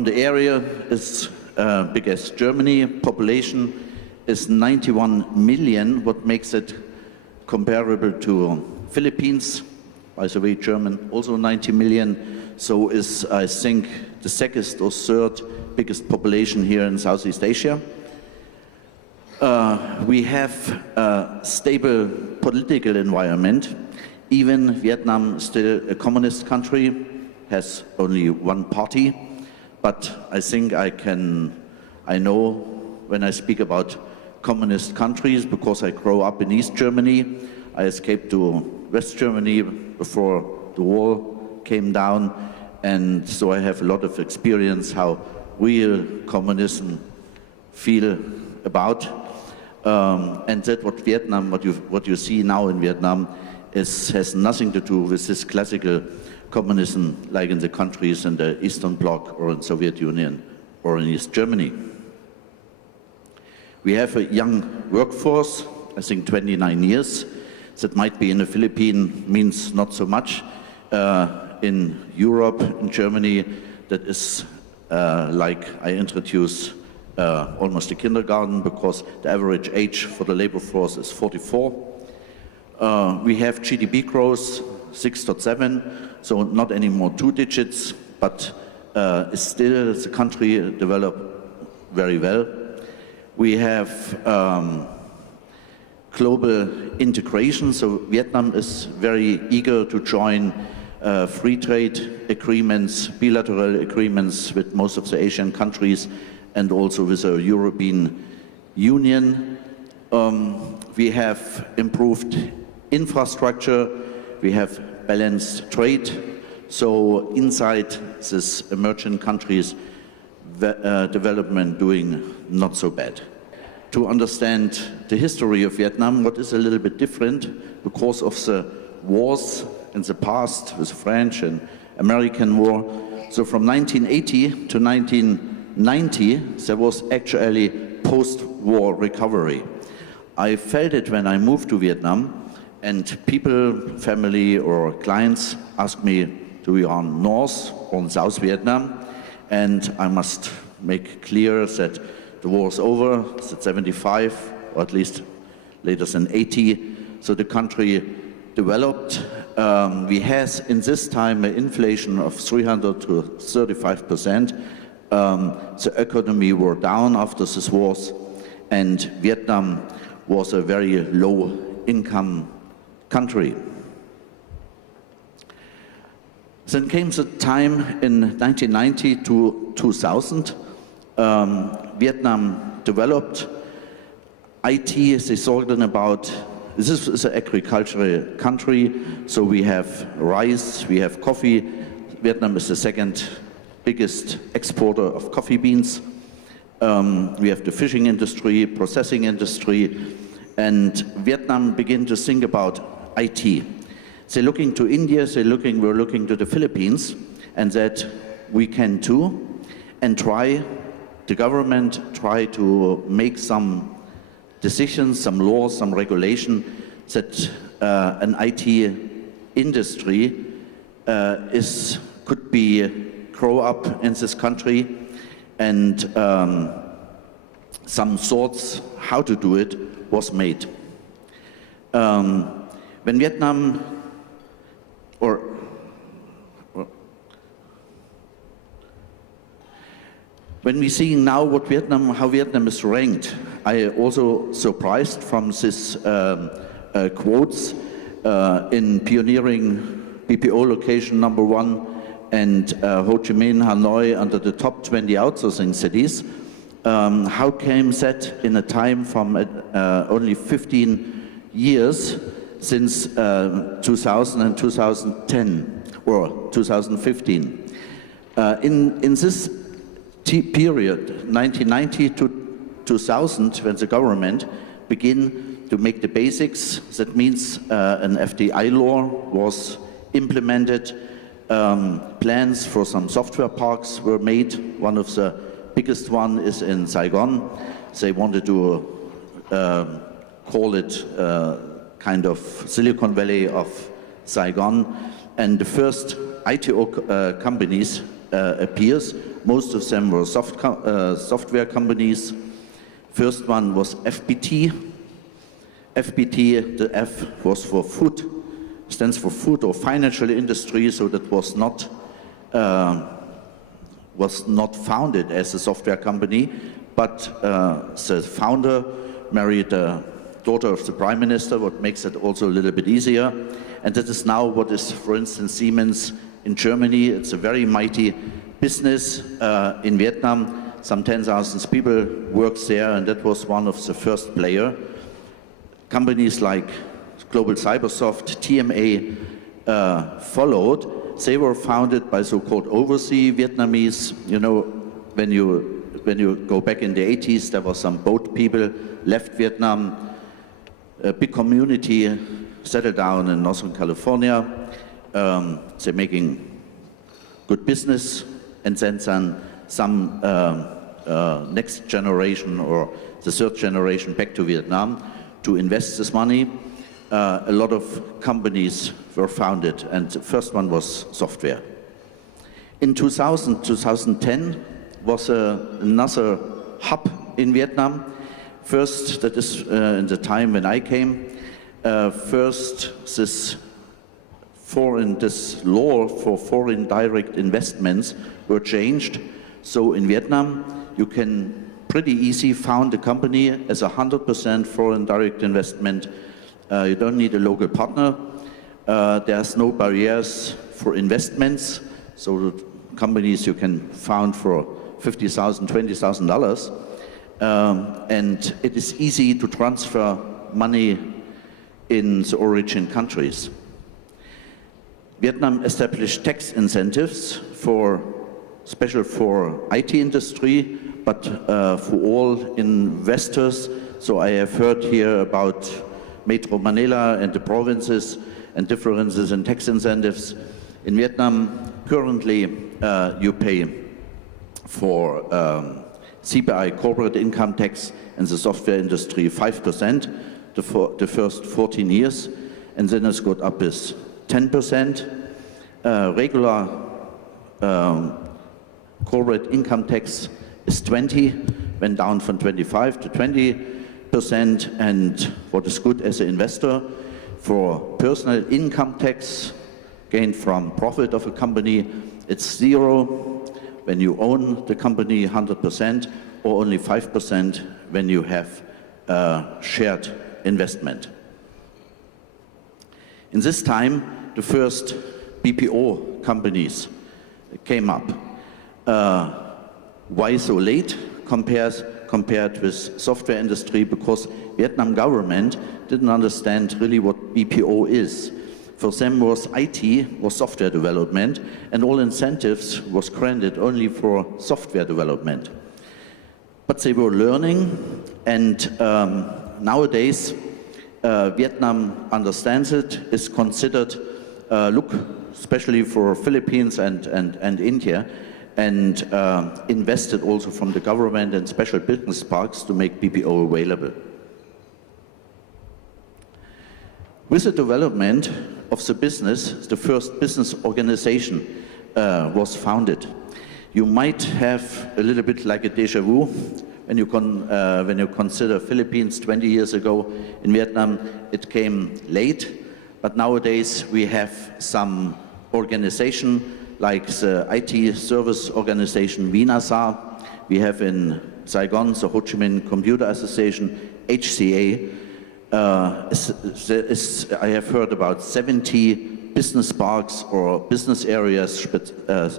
from the area is big as Germany. Population is 91 million, what makes it comparable to Philippines. By the way, German also 90 million. So is, I think, the second or third biggest population here in Southeast Asia. We have a stable political environment. Even Vietnam is still a communist country, has only one party. But I think I know when I speak about communist countries, because I grew up in East Germany. I escaped to West Germany before the war came down, and so I have a lot of experience how real communism feel about. And that what Vietnam, what you see now in Vietnam, has nothing to do with this classical communism like in the countries in the Eastern Bloc or in Soviet Union or in East Germany. We have a young workforce, I think 29 years. That might be in the Philippines, means not so much. In Europe, in Germany, that is like I introduce almost a kindergarten, because the average age for the labor force is 44. We have GDP growth 6.7, so not anymore 2 digits, but still the country developed very well. We have global integration, so Vietnam is very eager to join free trade agreements, bilateral agreements with most of the Asian countries and also with the European Union. We have improved infrastructure, we have balanced trade, so inside this emerging countries, development doing not so bad. To understand the history of Vietnam, what is a little bit different because of the wars in the past with the French and American war. So from 1980 to 1990, there was actually post-war recovery. I felt it when I moved to Vietnam, and people, family or clients asked me, do we on North or South Vietnam? And I must make clear that the war is over, it's at 75, or at least later than 80. So the country developed. We had in this time an inflation of 300 to 35%. The economy were down after this wars, and Vietnam was a very low income country. Then came the time in 1990 to 2000. Vietnam developed. IT is talking about, this is an agricultural country, so we have rice, we have coffee. Vietnam is the second biggest exporter of coffee beans. We have the fishing industry, processing industry, and Vietnam began to think about IT. They're looking to India, we're looking to the Philippines, and that we can too, and the government try to make some decisions, some laws, some regulation that an IT industry could be grow up in this country, and some thoughts how to do it was made. When Vietnam when we see now how Vietnam is ranked, I also surprised from this quotes in pioneering BPO location #1 and Ho Chi Minh, Hanoi under the top 20 outsourcing cities. How came that in a time from only 15 years since 2000 and 2010 or 2015? In this period, 1990 to 2000, when the government began to make the basics, that means an FDI law was implemented, plans for some software parks were made. One of the biggest one is in Saigon. They wanted to call it kind of Silicon Valley of Saigon, and the first ITO companies appears Most of them were software companies. First one was FPT. FPT, the F was for food, stands for food or financial industry, so that was not founded as a software company, but the founder married the daughter of the Prime Minister, what makes it also a little bit easier. And that is now what is, for instance, Siemens in Germany. It's a very mighty business in Vietnam. Some 10,000 people works there, and that was one of the first player. Companies like Global Cybersoft, TMA followed. They were founded by so-called overseas Vietnamese. You know, when you go back in the 80s, there were some boat people left Vietnam. A big community settled down in Northern California. They're making good business, and then some next generation or the third generation back to Vietnam to invest this money. A lot of companies were founded, and the first one was software. In 2010 was another hub in Vietnam. First, that is in the time when I came, first this law for foreign direct investments were changed. So in Vietnam, you can pretty easy found a company as 100% foreign direct investment. You don't need a local partner. There's no barriers for investments. So the companies you can found for $50,000, $20,000. And it is easy to transfer money in the origin countries. Vietnam established tax incentives special for IT industry, but for all investors. So I have heard here about Metro Manila and the provinces and differences in tax incentives. In Vietnam, currently you pay for CPI, corporate income tax, and the software industry 5% the first 14 years, and then it's got up as 10%. Regular corporate income tax is 20, went down from 25 to 20%, and what is good as an investor, for personal income tax gained from profit of a company, it's 0 when you own the company 100%, or only 5% when you have shared investment. In this time, the first BPO companies came up. Why so late compared with software industry? Because Vietnam government didn't understand really what BPO is. For them was IT, was software development, and all incentives was granted only for software development. But they were learning, and nowadays Vietnam understands it, is considered, look, especially for Philippines and India, and invested also from the government and special business parks to make BPO available. With the development of the business, the first business organization was founded. You might have a little bit like a déjà vu when you consider Philippines 20 years ago. In Vietnam, it came late, but nowadays we have some organization like the IT service organization VNITO. We have in Saigon the Ho Chi Minh Computer Association, HCA. I have heard about 70 business parks or business areas,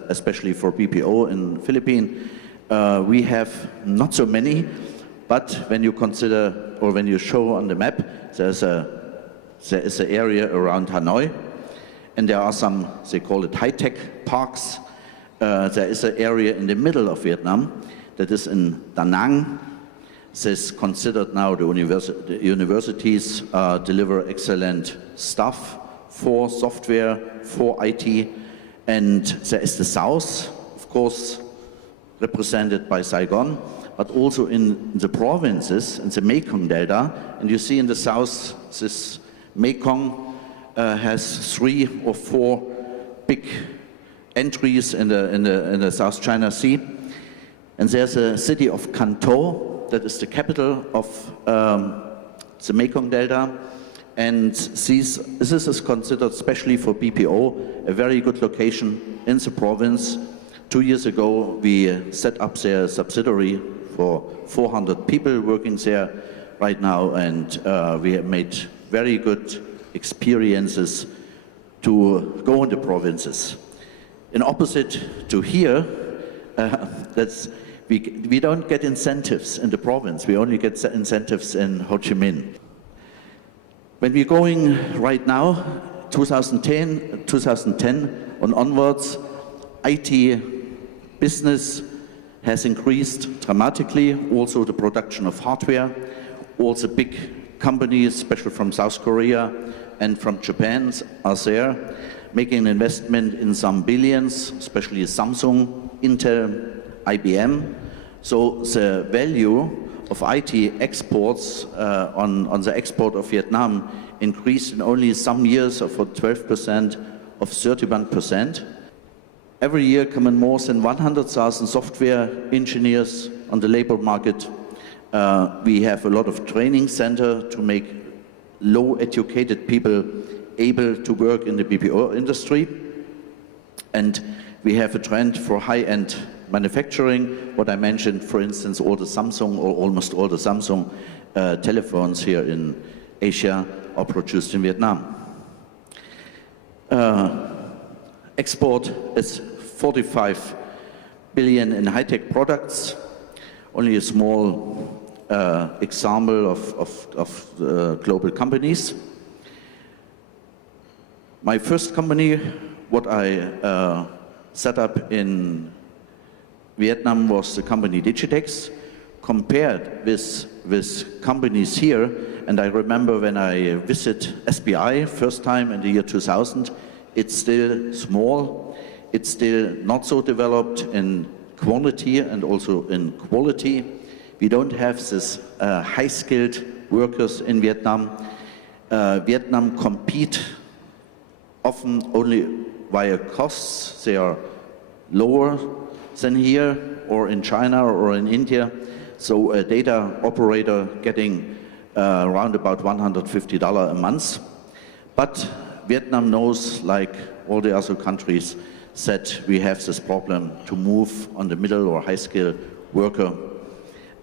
especially for BPO in Philippines. We have not so many, but when you consider or when you show on the map, there is an area around Hanoi, and there are some, they call it high-tech parks. There is an area in the middle of Vietnam that is in Da Nang. This is considered now the universities deliver excellent stuff for software, for IT. And there is the south, of course, represented by Saigon, but also in the provinces, in the Mekong Delta. And you see in the south, this Mekong has 3 or 4 big entries in the South China Sea. And there's a city of Kanto, that is the capital of the Mekong Delta. And this is considered, especially for BPO, a very good location in the province. 2 years ago, we set up their subsidiary for 400 people working there right now, and we have made very good experiences to go in the provinces. In opposite to here, we don't get incentives in the province. We only get incentives in Ho Chi Minh. When we're going right now, 2010 on onwards, IT business has increased dramatically. Also the production of hardware. Also big companies, especially from South Korea and from Japan, are there, making an investment in some billions, especially Samsung, Intel, IBM. So the value of IT exports on the export of Vietnam increased in only some years from 12% of 31%. Every year come in more than 100,000 software engineers on the labor market. We have a lot of training center to make low educated people able to work in the BPO industry. And we have a trend for high-end manufacturing. What I mentioned, for instance, all the Samsung or almost all the Samsung telephones here in Asia are produced in Vietnam. Export is 45 billion in high-tech products. Only a small example of global companies. My first company, what I set up in Vietnam, was the company DIGI-TEXX. Compared with companies here, and I remember when I visited SBI first time in the year 2000, it's still small, it's still not so developed in quantity and also in quality. We don't have this high-skilled workers in Vietnam. Vietnam compete often only via costs. They are lower than here or in China or in India. So a data operator getting around about $150 a month. But Vietnam knows, like all the other countries, that we have this problem to move on the middle or high-skilled worker.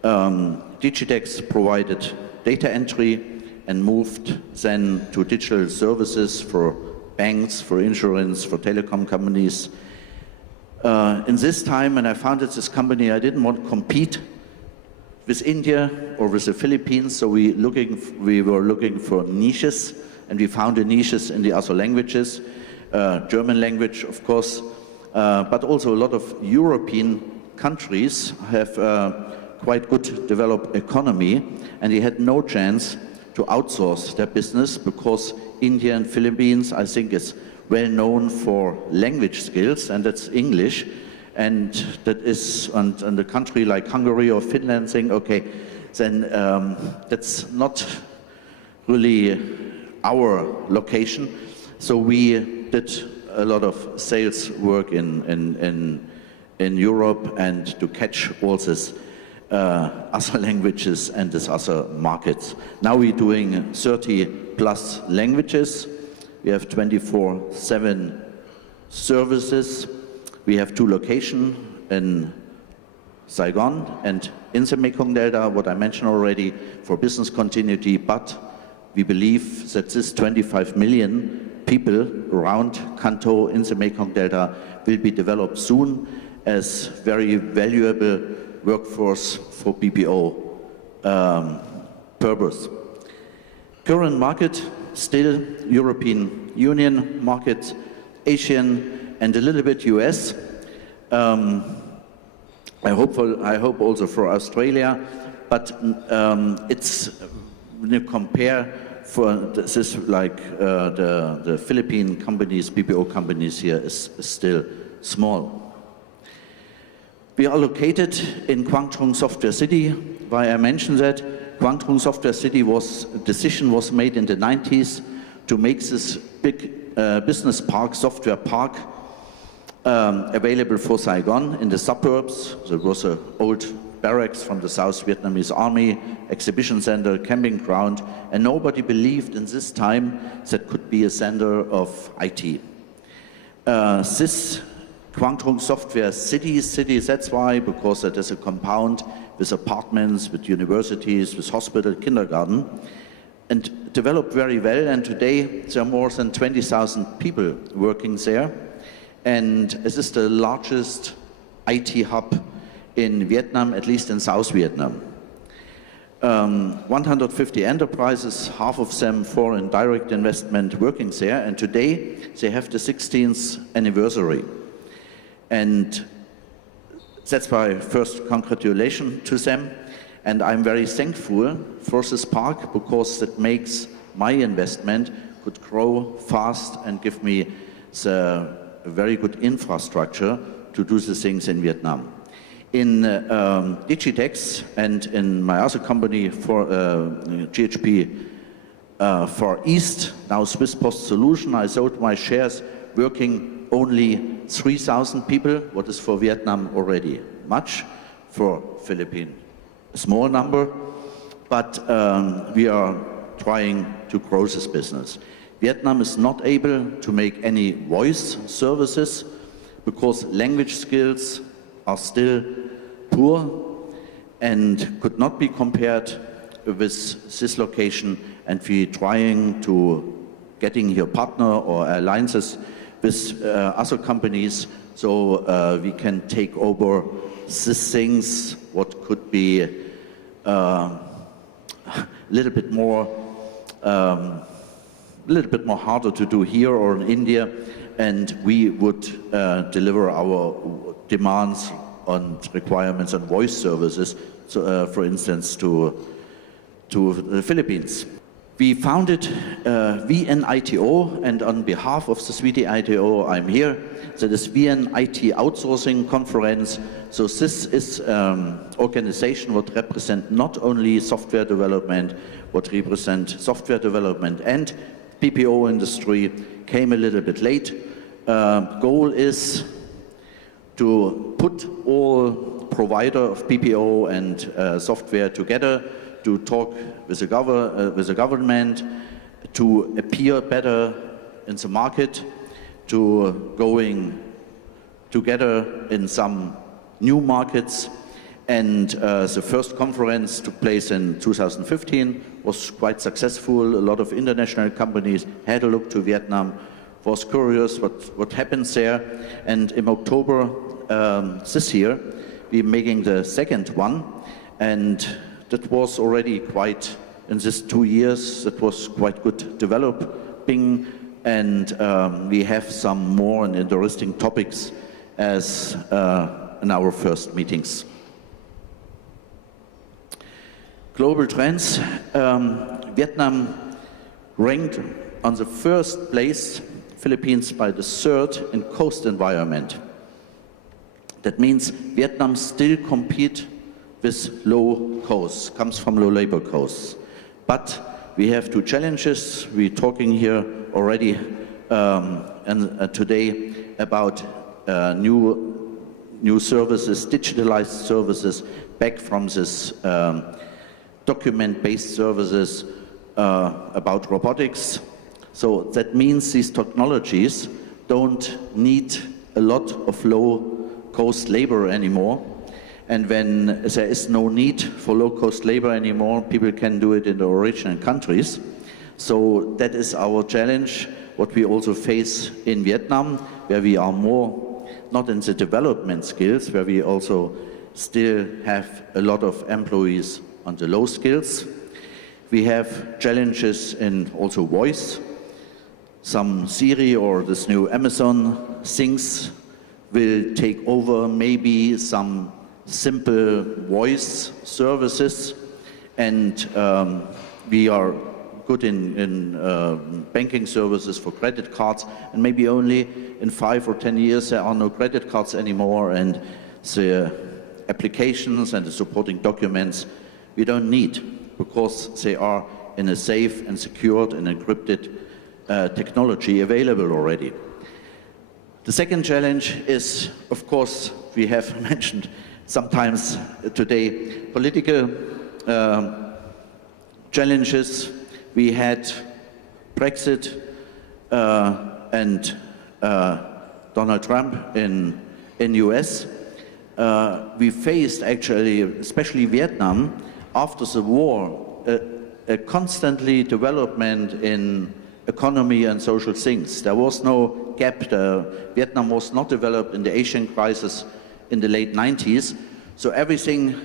DIGI-TEXX provided data entry and moved then to digital services for banks, for insurance, for telecom companies. In this time, when I founded this company, I didn't want to compete with India or with the Philippines, so we were looking for niches, and we found the niches in the other languages, German language, of course, but also a lot of European countries have quite good developed economy, and they had no chance to outsource their business because India and Philippines, I think, is well known for language skills, and that's English. And that is, and a country like Hungary or Finland saying, okay, then that's not really our location. So we did a lot of sales work in Europe and to catch all these other languages and these other markets. Now we're doing 30 plus languages. We have 24/7 services. We have 2 locations in Saigon and in the Mekong Delta, what I mentioned already, for business continuity, but we believe that this 25 million people around Kanto in the Mekong Delta will be developed soon as very valuable workforce for BPO purpose. Current market, still European Union market, Asian, and a little bit US. I hope also for Australia, but it's, when you compare for this, like the Philippine companies, BPO companies here is still small. We are located in Kwangtung Software City. Why I mentioned that, Kwangtung Software City decision was made in the 90s to make this big business park, software park, available for Saigon in the suburbs. There was an old barracks from the South Vietnamese Army, exhibition center, camping ground, and nobody believed in this time that could be a center of IT. This Quang Trung Software City, that's why, because it is a compound with apartments, with universities, with hospital, kindergarten, and developed very well. And today there are more than 20,000 people working there. And this is the largest IT hub in Vietnam, at least in South Vietnam. 150 enterprises, half of them foreign direct investment working there, and today they have the 16th anniversary. And that's my first congratulations to them. And I'm very thankful for this park because it makes my investment could grow fast and give me the very good infrastructure to do the things in Vietnam. In DIGI-TEXX and in my other company for GHP Far East, now Swiss Post Solution, I sold my shares working only 3,000 people, what is for Vietnam already much, for Philippines a small number, but we are trying to grow this business. Vietnam is not able to make any voice services because language skills are still poor and could not be compared with this location, and we're trying to getting here partner or alliances with other companies so we can take over these things what could be a little bit more harder to do here or in India, and we would deliver our demands on requirements on voice services, so, for instance, to the Philippines. We founded VNITO, and on behalf of the VNITO, I'm here. That is VNIT Outsourcing Conference. So this is organization what represent not only software development, what represent software development and BPO industry, came a little bit late. Goal is to put all provider of BPO and software together, to talk with the government, to appear better in the market, to going together in some new markets. And the first conference took place in 2015, was quite successful. A lot of international companies had a look to Vietnam, was curious what happens there. And in October this year, we're making the second one. And that was already quite, in these 2 years, that was quite good developing. And we have some more interesting topics as in our first meetings. Global trends. Vietnam ranked on the first place, Philippines by the third in coast environment. That means Vietnam still compete with low costs, comes from low labor costs. But we have two challenges. We're talking here already today about new services, digitalized services, back from this document-based services about robotics. So that means these technologies don't need a lot of low-cost labor anymore. And when there is no need for low-cost labor anymore, people can do it in the original countries. So that is our challenge, what we also face in Vietnam, where we are more not in the development skills, where we also still have a lot of employees on the low skills. We have challenges in also voice. Some Siri or this new Amazon things will take over maybe some simple voice services, and we are good in banking services for credit cards, and maybe only in 5 or 10 years there are no credit cards anymore, and the applications and the supporting documents we don't need because they are in a safe and secured and encrypted technology available already. The second challenge is, of course, we have mentioned sometimes today, political challenges. We had Brexit and Donald Trump in US. We faced actually, especially Vietnam, after the war, a constantly development in economy and social things. There was no gap. Vietnam was not developed in the Asian crisis in the late 90s. So everything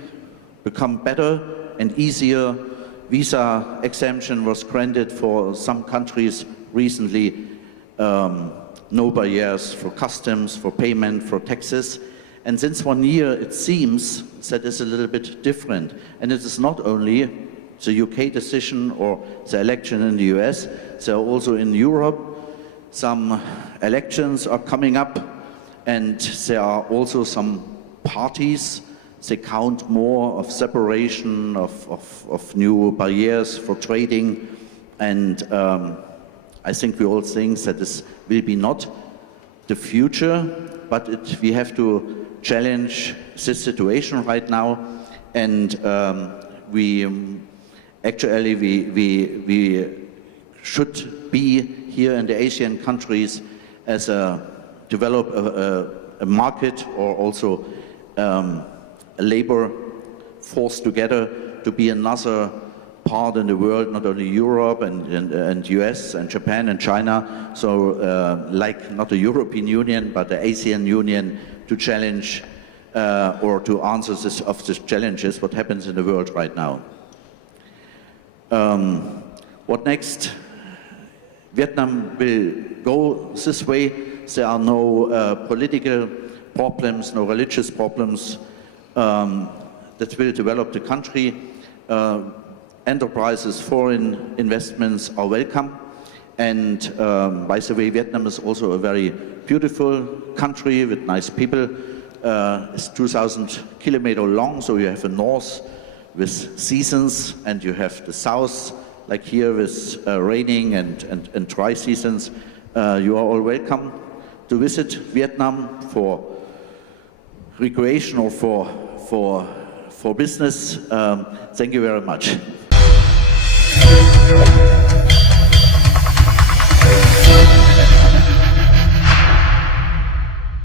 became better and easier. Visa exemption was granted for some countries recently. No barriers for customs, for payment, for taxes. And since 1 year, it seems that it's a little bit different. And it is not only the UK decision or the election in the US, there are also in Europe some elections are coming up, and there are also some parties. They count more of separation, of new barriers for trading, and I think we all think that this will be not the future, but we have to challenge this situation right now, and we should be here in the Asian countries as develop a market or also a labor force together to be another part in the world, not only Europe and US and Japan and China, so like not the European Union but the ASEAN Union, to challenge or to answer these challenges, what happens in the world right now. What next? Vietnam will go this way. There are no political problems, no religious problems that will develop the country. Enterprises, foreign investments are welcome. And by the way, Vietnam is also a very beautiful country with nice people. It's 2,000 kilometers long, so you have a north with seasons, and you have the south, like here with raining and dry seasons. You are all welcome to visit Vietnam for recreation or for business. Thank you very much.